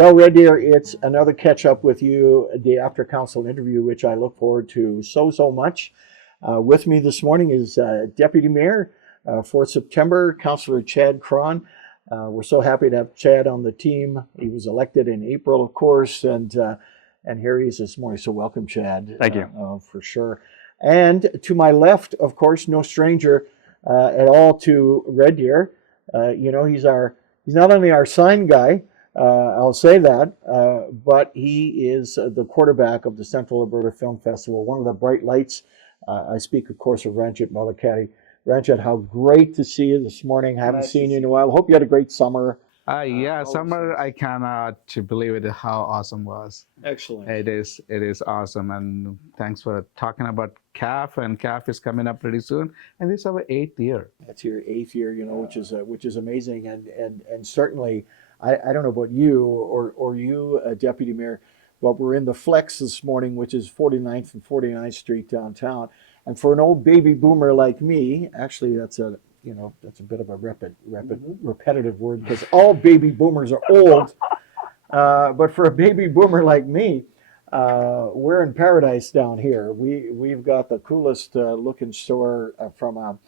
Well, Red Deer, it's another catch up with you the after council interview, which I look forward to so much. With me this morning is Deputy Mayor for September, Councillor Chad Cron. We're so happy to have Chad on the team. He was elected in April, of course, and here he is this morning. So welcome, Chad. Thank you. For sure. And to my left, of course, no stranger at all to Red Deer. He's not only our sign guy. I'll say that, but he is the quarterback of the Central Alberta Film Festival, one of the bright lights. I speak, of course, of Ranjit Malakati. Ranjit, how great to see you this morning. Haven't seen you in a while. Hope you had a great summer. Yeah, summer, I cannot to believe it how awesome was. Excellent. It is awesome, and thanks for talking about CAF, and CAF is coming up pretty soon, and this is our 8th year. That's your 8th year, which is amazing, and certainly, I don't know about you or you, Deputy Mayor, but we're in the Flex this morning, which is 49th and 49th Street downtown, and for an old baby boomer like me, actually that's a bit of a repetitive word because all baby boomers are old. But for a baby boomer like me, we're in paradise down here. We've got the coolest looking store from a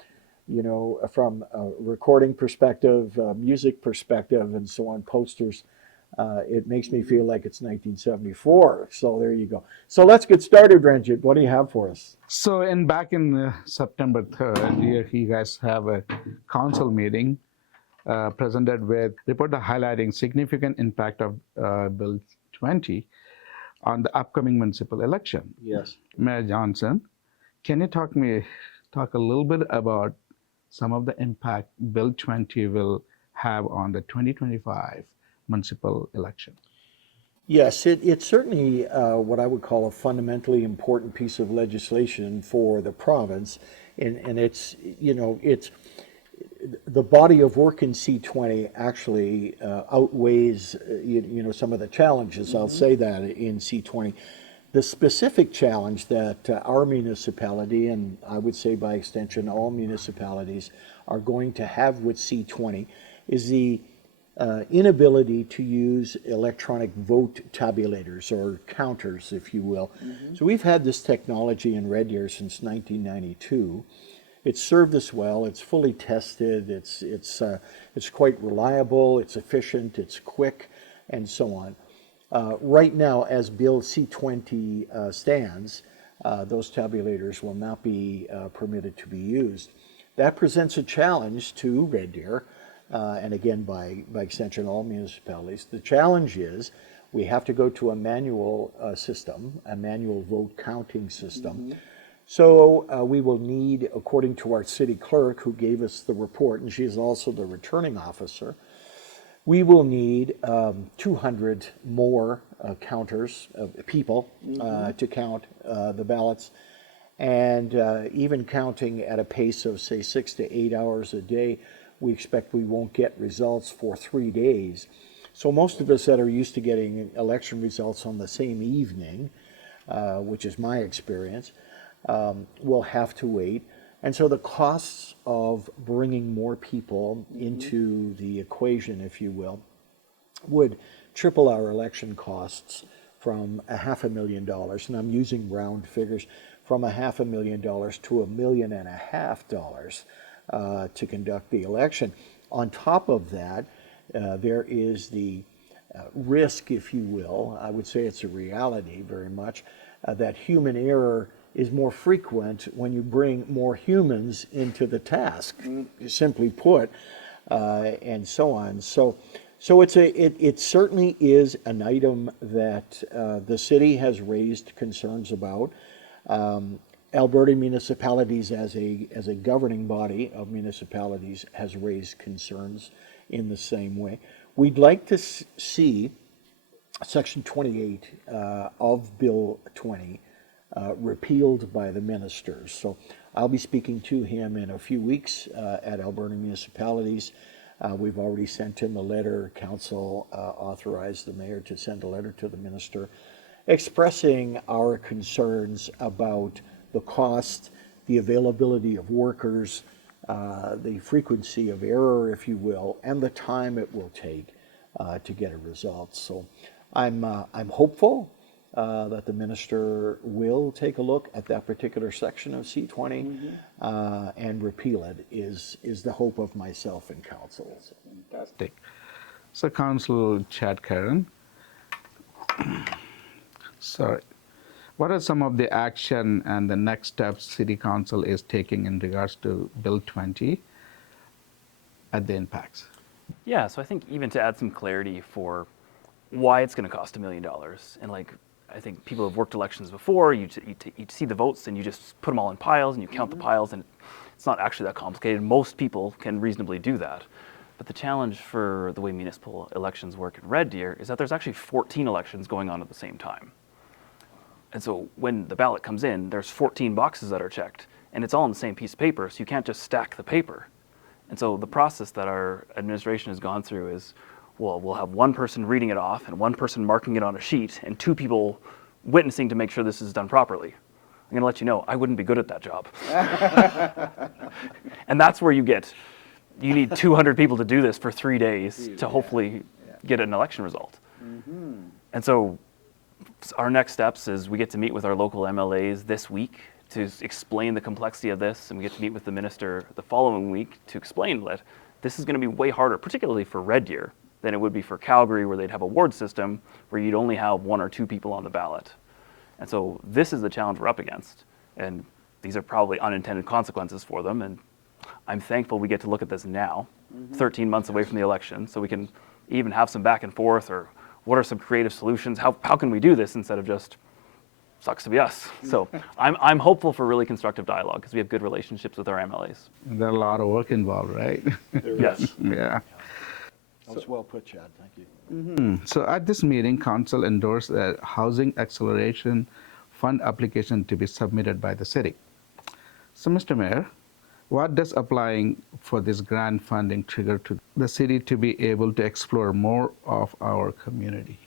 recording perspective, music perspective, and so on. Posters. It makes me feel like it's 1974. So there you go. So let's get started, Ranjit. What do you have for us? So back in September 3rd, you guys have a council meeting presented with report highlighting significant impact of Bill 20 on the upcoming municipal election. Yes. Mayor Johnson, can you talk a little bit about some of the impact Bill 20 will have on the 2025 municipal election? Yes, it's certainly what I would call a fundamentally important piece of legislation for the province, and it's the body of work in C20 actually outweighs some of the challenges. I'll say that in C20. The specific challenge that our municipality, and I would say by extension all municipalities, are going to have with C20 is the inability to use electronic vote tabulators or counters, if you will. So we've had this technology in Red Deer since 1992. It's served us well. It's fully tested. It's quite reliable. It's efficient. It's quick, and so on. Right now, as Bill C20 stands, those tabulators will not be permitted to be used. That presents a challenge to Red Deer, and again, by extension, all municipalities. The challenge is we have to go to a manual system, a manual vote counting system. So we will need, according to our city clerk who gave us the report, and she is also the returning officer, we will need 200 more counters, people, to count the ballots. And even counting at a pace of, say, 6 to 8 hours a day, we expect we won't get results for 3 days. So most of us that are used to getting election results on the same evening, which is my experience, will have to wait. And so the costs of bringing more people into the equation, if you will, would triple our election costs from $500,000, and I'm using round figures, from $500,000 to $1.5 million to conduct the election. On top of that, there is the risk, if you will, I would say it's a reality very much, that human error is more frequent when you bring more humans into the task, simply put, and so on. So it certainly is an item that the city has raised concerns about. Alberta Municipalities, as a governing body of municipalities, has raised concerns in the same way. We'd like to see Section 28 of Bill 20 repealed by the ministers. So I'll be speaking to him in a few weeks at Alberta Municipalities. We've already sent him a letter. Council authorized the mayor to send a letter to the minister expressing our concerns about the cost, the availability of workers, the frequency of error, if you will, and the time it will take to get a result. So I'm hopeful that the minister will take a look at that particular section of C20 and repeal it is the hope of myself and council. So. Fantastic. So, Council Chad Karen, sorry, what are some of the action and the next steps City Council is taking in regards to Bill 20 at the impacts? Yeah, so I think even to add some clarity for why it's going to cost $1 million, and like I think people have worked elections before. You see the votes and you just put them all in piles and you count the piles, and it's not actually that complicated. Most people can reasonably do that. But the challenge for the way municipal elections work in Red Deer is that there's actually 14 elections going on at the same time. And so when the ballot comes in, there's 14 boxes that are checked, and it's all on the same piece of paper, so you can't just stack the paper. And so the process that our administration has gone through is, well, we'll have one person reading it off and one person marking it on a sheet and two people witnessing to make sure this is done properly. I'm gonna let you know, I wouldn't be good at that job. And that's where you need 200 people to do this for 3 days to hopefully get an election result. And so our next steps is we get to meet with our local MLAs this week to explain the complexity of this, and we get to meet with the minister the following week to explain that this is going to be way harder, particularly for Red Deer, than it would be for Calgary, where they'd have a ward system where you'd only have 1 or 2 people on the ballot. And so this is the challenge we're up against, and these are probably unintended consequences for them, and I'm thankful we get to look at this now, 13 months away from the election, so we can even have some back and forth, or what are some creative solutions? How can we do this instead of just sucks to be us? So I'm hopeful for really constructive dialogue because we have good relationships with our MLAs. There's a lot of work involved, right? Yes. Yeah. That was well put, Chad. Thank you. So at this meeting, Council endorsed a Housing Acceleration Fund application to be submitted by the city. So, Mr. Mayor, what does applying for this grant funding trigger to the city to be able to explore more of our community?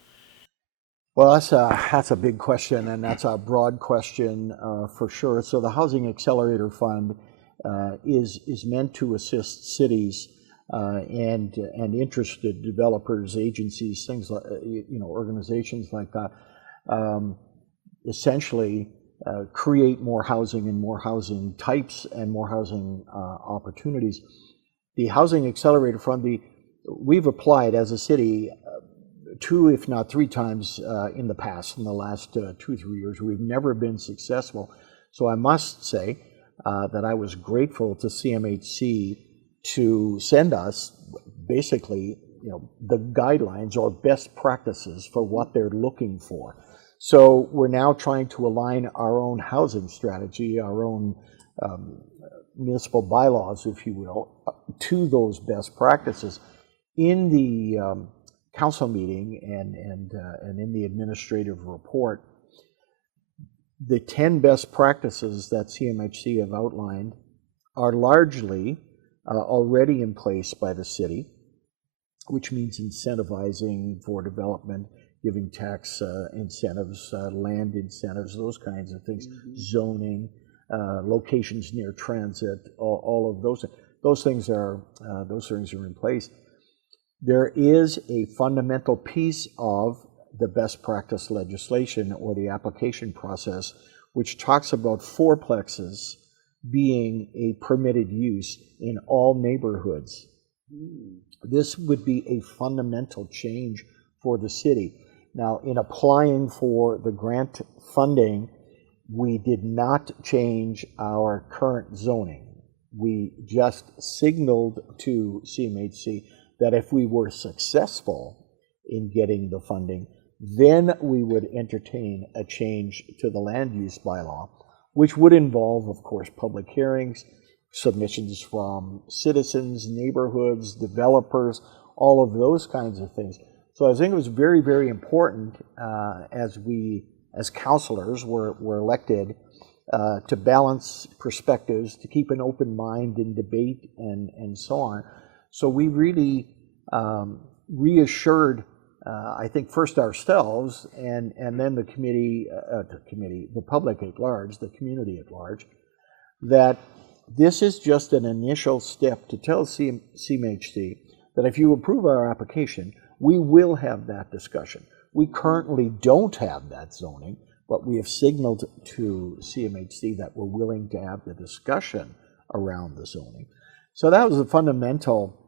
Well, that's a big question, and that's a broad question for sure. So the Housing Accelerator Fund is meant to assist cities and interested developers, agencies, things like organizations like that, essentially create more housing and more housing types and more housing opportunities. The Housing Accelerator Fund, we've applied as a city 2, if not 3 times in the past, in the last 2-3 years. We've never been successful. So I must say that I was grateful to CMHC to send us basically the guidelines or best practices for what they're looking for. So we're now trying to align our own housing strategy, our own municipal bylaws, if you will, to those best practices. In the council meeting and in the administrative report, the 10 best practices that CMHC have outlined are largely already in place by the city, which means incentivizing for development, giving tax incentives, land incentives, those kinds of things, zoning, locations near transit, all of those things are in place. There is a fundamental piece of the best practice legislation or the application process which talks about fourplexes being a permitted use in all neighborhoods. This would be a fundamental change for the city. Now, in applying for the grant funding, we did not change our current zoning. We just signaled to CMHC that if we were successful in getting the funding, then we would entertain a change to the land use bylaw, which would involve, of course, public hearings, submissions from citizens, neighborhoods, developers, all of those kinds of things. So I think it was very, very important as councilors were elected to balance perspectives, to keep an open mind in debate and so on. So we really reassured, I think, first ourselves and then the the public at large, the community at large, that this is just an initial step to tell CMHC that if you approve our application, We will have that discussion. We currently don't have that zoning, but we have signaled to CMHC that we're willing to have the discussion around the zoning. So that was a fundamental,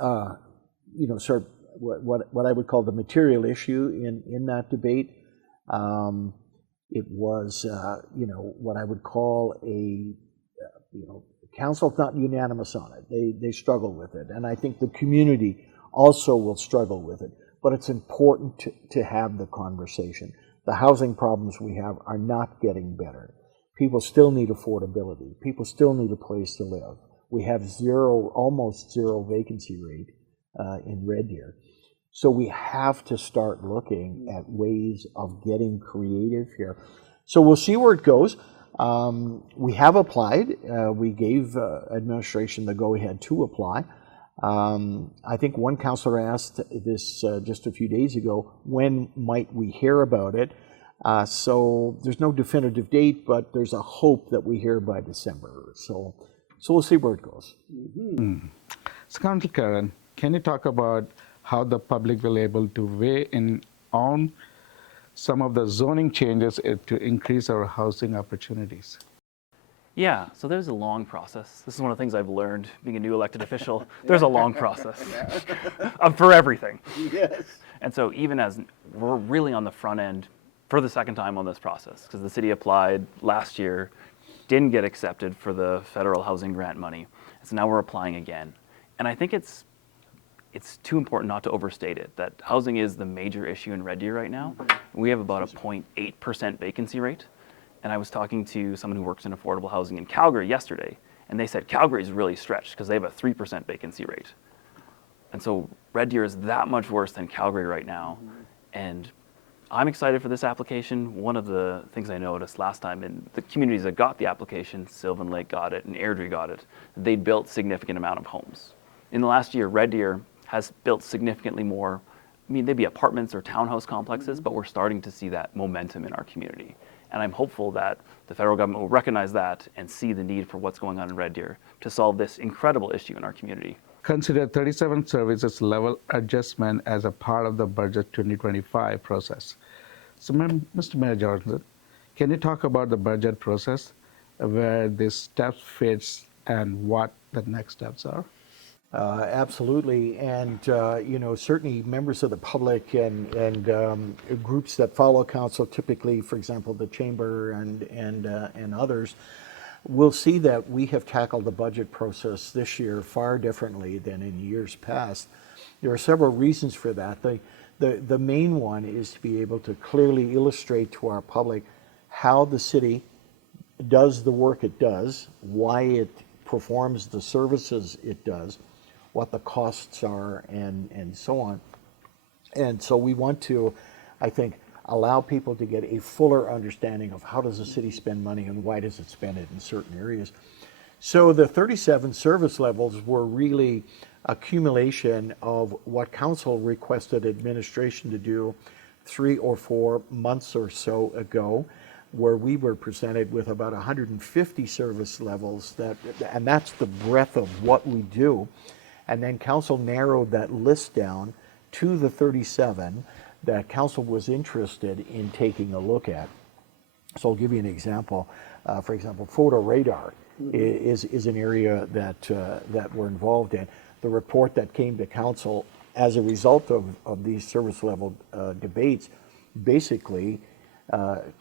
sort of what I would call the material issue in that debate. It was, what I would call council's not unanimous on it. They struggle with it, and I think the community also will struggle with it. But it's important to have the conversation. The housing problems we have are not getting better. People still need affordability. People still need a place to live. We have almost zero vacancy rate in Red Deer. So we have to start looking at ways of getting creative here. So we'll see where it goes. We have applied. We gave administration the go-ahead to apply. I think one councillor asked this just a few days ago, when might we hear about it? So there's no definitive date, but there's a hope that we hear by December. So we'll see where it goes. So, Councillor Karen, can you talk about how the public will able to weigh in on some of the zoning changes to increase our housing opportunities? Yeah, so there's a long process. This is one of the things I've learned being a new elected official. There's a long process for everything. Yes. And so even as we're really on the front end for the second time on this process, because the city applied last year, didn't get accepted for the federal housing grant money. So now we're applying again. And I think it's too important not to overstate it, that housing is the major issue in Red Deer right now. We have about a 0.8% vacancy rate. And I was talking to someone who works in affordable housing in Calgary yesterday, and they said Calgary is really stretched because they have a 3% vacancy rate. And so Red Deer is that much worse than Calgary right now. And I'm excited for this application. One of the things I noticed last time in the communities that got the application, Sylvan Lake got it and Airdrie got it, they built significant amount of homes. In the last year, Red Deer has built significantly more. I mean, they'd be apartments or townhouse complexes, but we're starting to see that momentum in our community. And I'm hopeful that the federal government will recognize that and see the need for what's going on in Red Deer to solve this incredible issue in our community. Consider 37 services level adjustment as a part of the budget 2025 process. So, Mr. Mayor Johnson, can you talk about the budget process, where this steps fits and what the next steps are? Absolutely, and certainly members of the public and groups that follow council, typically, for example, the chamber and others, will see that we have tackled the budget process this year far differently than in years past. There are several reasons for that. The main one is to be able to clearly illustrate to our public how the city does the work it does, why it performs the services it does, what the costs are, and so on. And so we want to, I think, allow people to get a fuller understanding of how does the city spend money and why does it spend it in certain areas. So the 37 service levels were really accumulation of what council requested administration to do 3 or 4 months or so ago, where we were presented with about 150 service levels, and that's the breadth of what we do. And then council narrowed that list down to the 37 that council was interested in taking a look at. So I'll give you an example. For example, photo radar is an area that we're involved in. The report that came to council as a result of these service level debates basically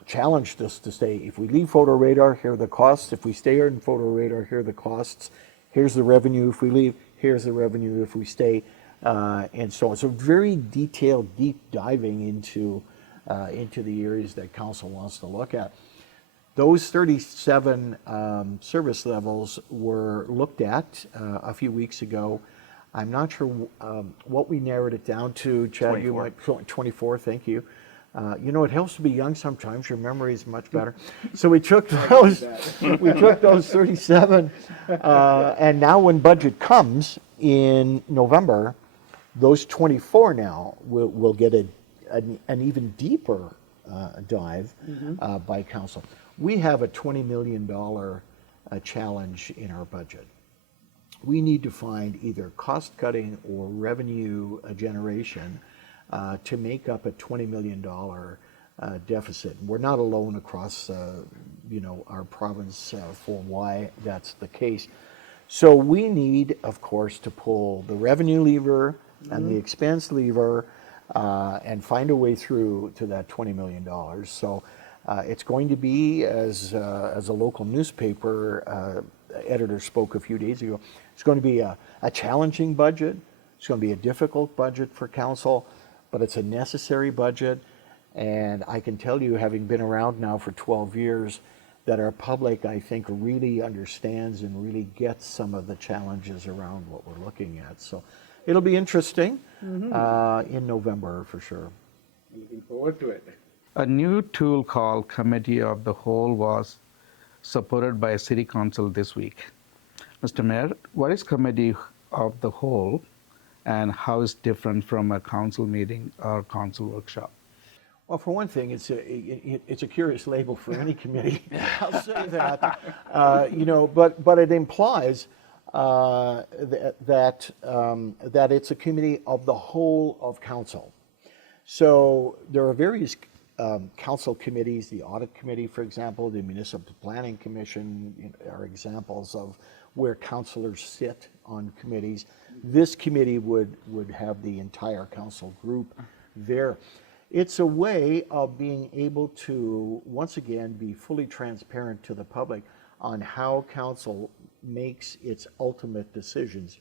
challenged us to say, if we leave photo radar, here are the costs. If we stay in photo radar, here are the costs. Here's the revenue if we leave. Here's the revenue if we stay, and so on. So very detailed, deep diving into the areas that council wants to look at. Those 37 service levels were looked at a few weeks ago. I'm not sure what we narrowed it down to. Chad, 24. you might 24. Thank you. It helps to be young sometimes. Your memory is much better. So we took those 37, and now when budget comes in November, those 24 now will get an even deeper dive by council. We have a $20 million challenge in our budget. we need to find either cost cutting or revenue generation to make up a $20 million deficit. We're not alone across our province for why that's the case. So we need, of course, to pull the revenue lever and the expense lever and find a way through to that $20 million. So it's going to be, as a local newspaper editor spoke a few days ago, it's going to be a challenging budget. It's going to be a difficult budget for council, but it's a necessary budget. And I can tell you, having been around now for 12 years, that our public, I think, really understands and really gets some of the challenges around what we're looking at. So it'll be interesting in November for sure. Looking forward to it. A new tool called Committee of the Whole was supported by City Council this week. Mr. Mayor, what is Committee of the Whole and how is it different from a council meeting or council workshop? Well, for one thing, it's a curious label for any committee. I'll say that. But it implies that it's a committee of the whole of council. So there are various council committees. The audit committee, for example, the municipal planning commission are examples of where councilors sit on committees. This committee would have the entire council group there. It's a way of being able to, once again, be fully transparent to the public on how council makes its ultimate decisions.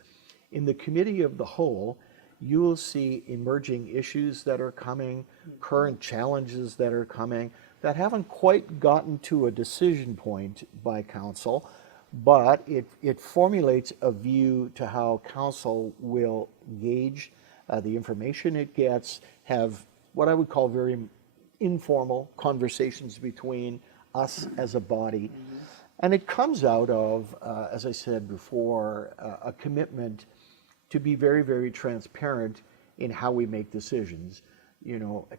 In the Committee of the Whole, you will see emerging issues that are coming, current challenges that are coming, that haven't quite gotten to a decision point by council, but it formulates a view to how council will gauge the information it gets, have what I would call very informal conversations between us as a body. And it comes out of, as I said before, a commitment to be very, very transparent in how we make decisions.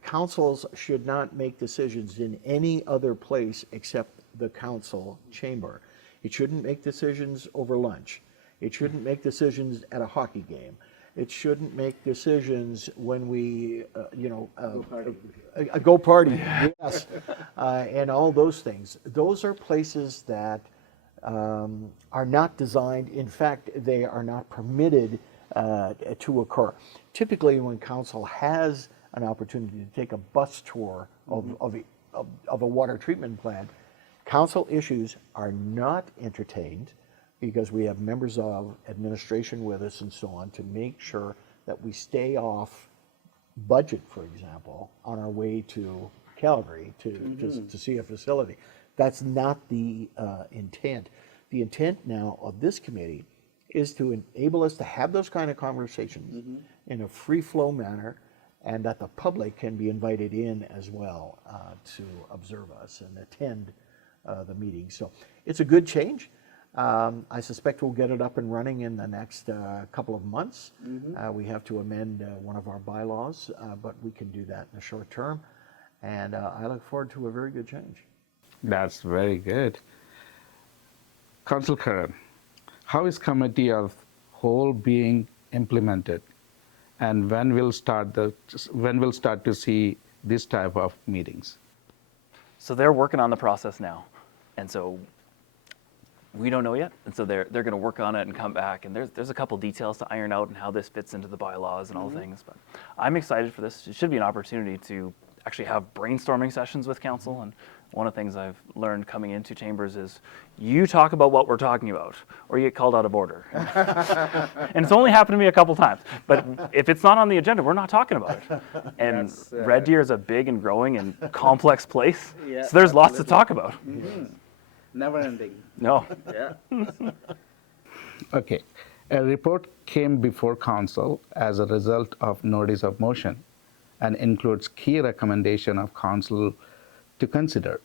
Councils should not make decisions in any other place except the council chamber. It shouldn't make decisions over lunch. It shouldn't make decisions at a hockey game. It shouldn't make decisions when we, a go party, yes, and all those things. Those are places that are not designed. In fact, they are not permitted to occur. Typically, when council has an opportunity to take a bus tour of a water treatment plant, council issues are not entertained, because we have members of administration with us and so on to make sure that we stay off budget, for example, on our way to Calgary to see a facility. That's not the intent. The intent now of this committee is to enable us to have those kind of conversations in a free flow manner, and that the public can be invited in as well to observe us and attend the meeting. So it's a good change. I suspect we'll get it up and running in the next couple of months. We have to amend one of our bylaws, but we can do that in the short term. And I look forward to a very good change. That's very good. Council Curran, how is Committee of Whole being implemented, and when we'll start to see this type of meetings? So they're working on the process now, and so we don't know yet, and so they're going to work on it and come back. And there's a couple details to iron out and how this fits into the bylaws and all things. But I'm excited for this. It should be an opportunity to actually have brainstorming sessions with council. And one of the things I've learned coming into chambers is you talk about what we're talking about, or you get called out of order. And it's only happened to me a couple times. But if it's not on the agenda, we're not talking about it. And Red Deer is a big and growing and complex place, so there's lots to talk about. Never ending. No. Yeah. Okay. A report came before council as a result of notice of motion and includes key recommendation of council to consider.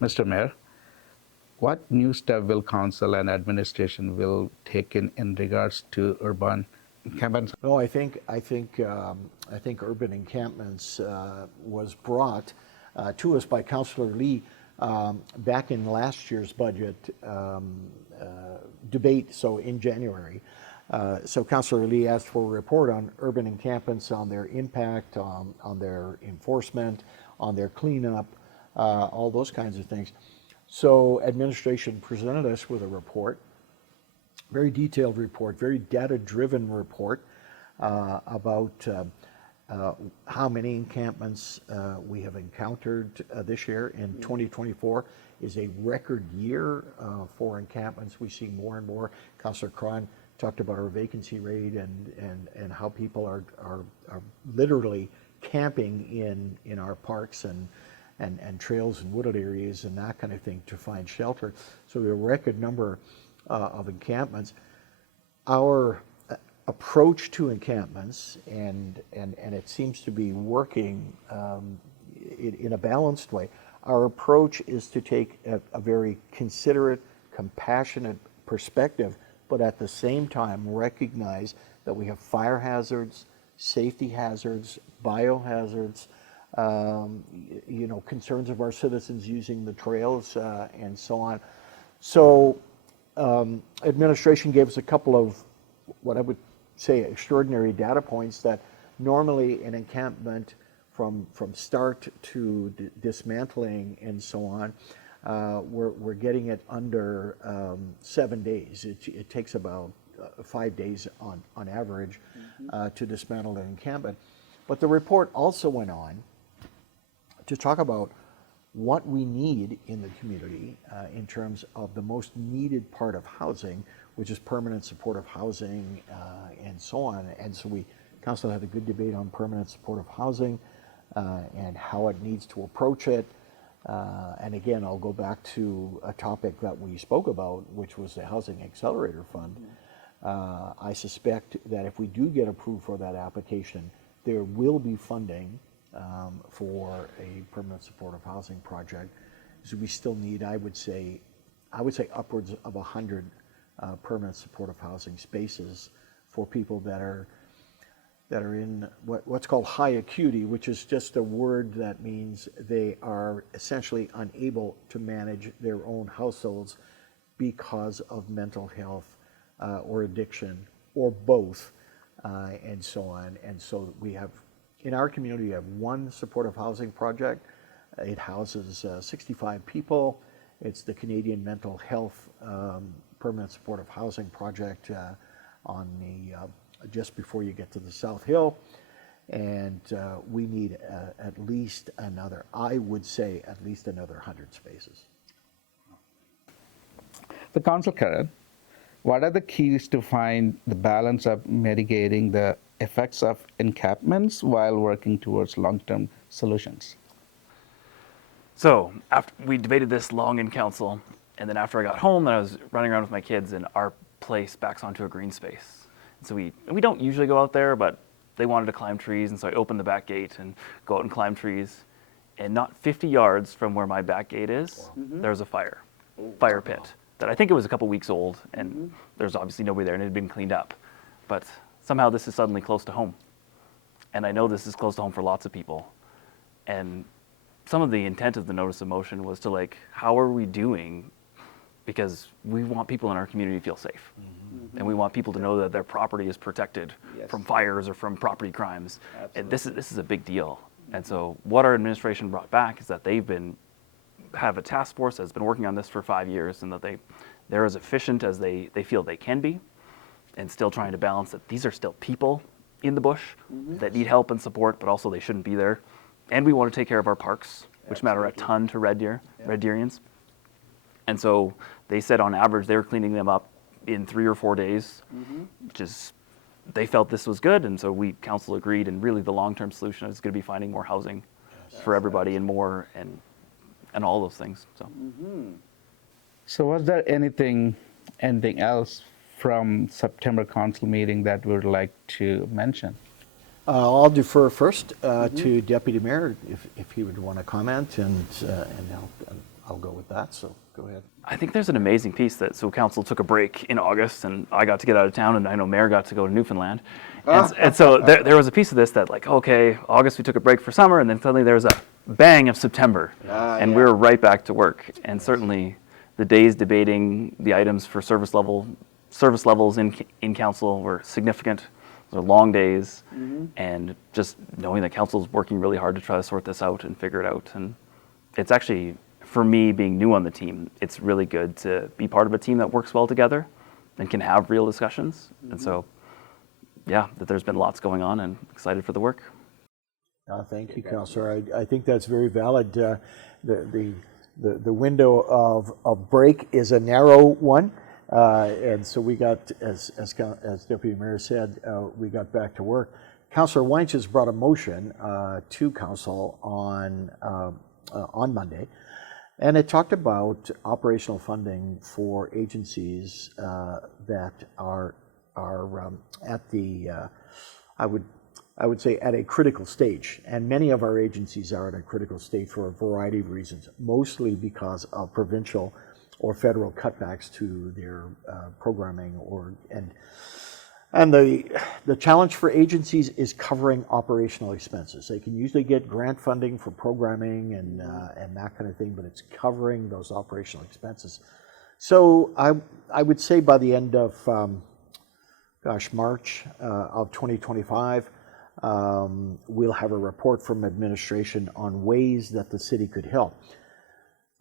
Mr. Mayor, what new step will council and administration will take in regards to urban encampments? No, I think urban encampments was brought to us by Councillor Lee back in last year's budget debate, so in January. So Councillor Lee asked for a report on urban encampments, on their impact, on their enforcement, on their cleanup, all those kinds of things. So administration presented us with a report, very detailed report, very data-driven report about how many encampments we have encountered this year. In 2024 is a record year for encampments. We see more and more. Councillor Cron talked about our vacancy rate and how people are literally camping in our parks and trails and wooded areas and that kind of thing to find shelter. So we have a record number of encampments. Our approach to encampments, and it seems to be working in a balanced way, our approach is to take a very considerate, compassionate perspective, but at the same time recognize that we have fire hazards, safety hazards, biohazards, concerns of our citizens using the trails and so on. So administration gave us a couple of what I would say extraordinary data points that normally an encampment from start to dismantling and so on, we're getting it under 7 days. It takes about 5 days on average to dismantle an encampment. But the report also went on to talk about what we need in the community in terms of the most needed part of housing, which is permanent supportive housing and so on. And so council had a good debate on permanent supportive housing and how it needs to approach it. And again, I'll go back to a topic that we spoke about, which was the Housing Accelerator Fund. I suspect that if we do get approved for that application, there will be funding for a permanent supportive housing project. So we still need, I would say upwards of 100 permanent supportive housing spaces for people that are in what's called high acuity, which is just a word that means they are essentially unable to manage their own households because of mental health or addiction or both, and so on. And so we have, in our community, we have one supportive housing project. It houses 65 people. It's the Canadian Mental Health Permanent Supportive Housing Project on the just before you get to the South Hill. And we need at least another, I would say, at least another 100 spaces. The Council, Karen, what are the keys to find the balance of mitigating the effects of encampments while working towards long-term solutions? So after we debated this long in council, and then after I got home, I was running around with my kids, and our place backs onto a green space. And so we don't usually go out there, but they wanted to climb trees, and so I opened the back gate and go out and climb trees. And not 50 yards from where my back gate is, there's a fire pit that I think it was a couple weeks old, and there's obviously nobody there, and it had been cleaned up. But somehow this is suddenly close to home. And I know this is close to home for lots of people. And some of the intent of the notice of motion was to how are we doing? Because we want people in our community to feel safe. And we want people to know that their property is protected from fires or from property crimes. Absolutely. And this is a big deal. And so what our administration brought back is that have a task force that's been working on this for 5 years, and that they're as efficient as they feel they can be, and still trying to balance that these are still people in the bush that need help and support, but also they shouldn't be there. And we want to take care of our parks, which matter a ton to Red Deerians. And so they said on average they were cleaning them up in 3 or 4 days, which is, they felt this was good, and so council agreed, and really the long-term solution is going to be finding more housing for everybody and more, and all those things. So was there anything else from September council meeting that we would like to mention? I'll defer first to Deputy Mayor if he would want to comment, and I'll go with that. So go ahead. I think there's an amazing piece so council took a break in August, and I got to get out of town, and I know Mayor got to go to Newfoundland. And so there was a piece of this that okay, August we took a break for summer, and then suddenly there's a bang of September, and yeah. we were right back to work. And certainly, the days debating the items for service levels in council were significant. Those are long days, and just knowing that council is working really hard to try to sort this out and figure it out. And it's actually, for me, being new on the team, it's really good to be part of a team that works well together and can have real discussions. And so, yeah, that there's been lots going on, and excited for the work. Thank you, Councillor. I think that's very valid. The window of break is a narrow one, and so we got, as Deputy Mayor said, we got back to work. Councillor Weinsch has brought a motion to Council on Monday, and it talked about operational funding for agencies that are at the I would say at a critical stage, and many of our agencies are at a critical stage for a variety of reasons, mostly because of provincial or federal cutbacks to their programming, and the challenge for agencies is covering operational expenses. They can usually get grant funding for programming and that kind of thing, but it's covering those operational expenses. So I would say by the end of March of 2025. We'll have a report from administration on ways that the city could help.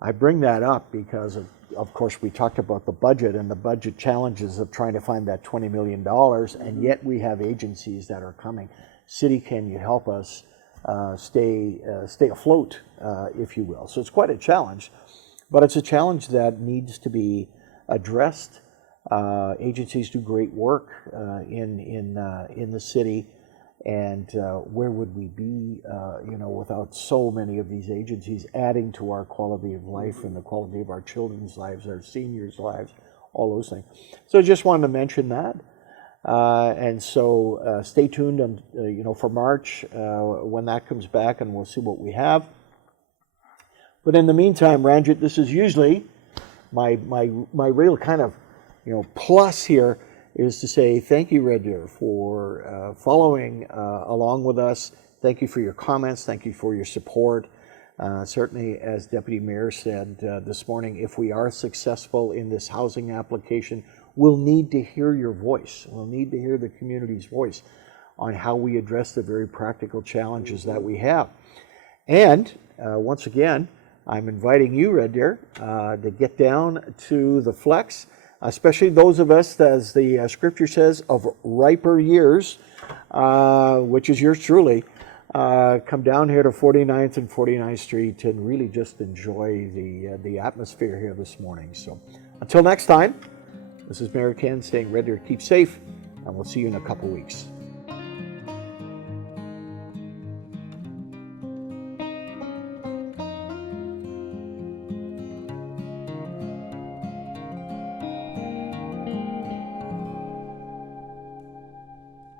I bring that up because, of course, we talked about the budget and the budget challenges of trying to find that $20 million, and yet we have agencies that are coming. City, can you help us stay afloat, if you will? So it's quite a challenge, but it's a challenge that needs to be addressed. Agencies do great work in the city. And where would we be, without so many of these agencies adding to our quality of life and the quality of our children's lives, our seniors' lives, all those things. So I just wanted to mention that. And so stay tuned, for March when that comes back, and we'll see what we have. But in the meantime, Ranjit, this is usually my real kind of plus here. Is to say thank you, Red Deer, for following along with us. Thank you for your comments. Thank you for your support. Certainly, as Deputy Mayor said this morning, if we are successful in this housing application, we'll need to hear your voice. We'll need to hear the community's voice on how we address the very practical challenges that we have. And once again, I'm inviting you, Red Deer, to get down to the Flex, especially those of us, as the scripture says, of riper years, which is yours truly. Come down here to 49th and 49th Street and really just enjoy the atmosphere here this morning. So until next time, this is Mayor Ken saying, Red Deer, keep safe, and we'll see you in a couple weeks.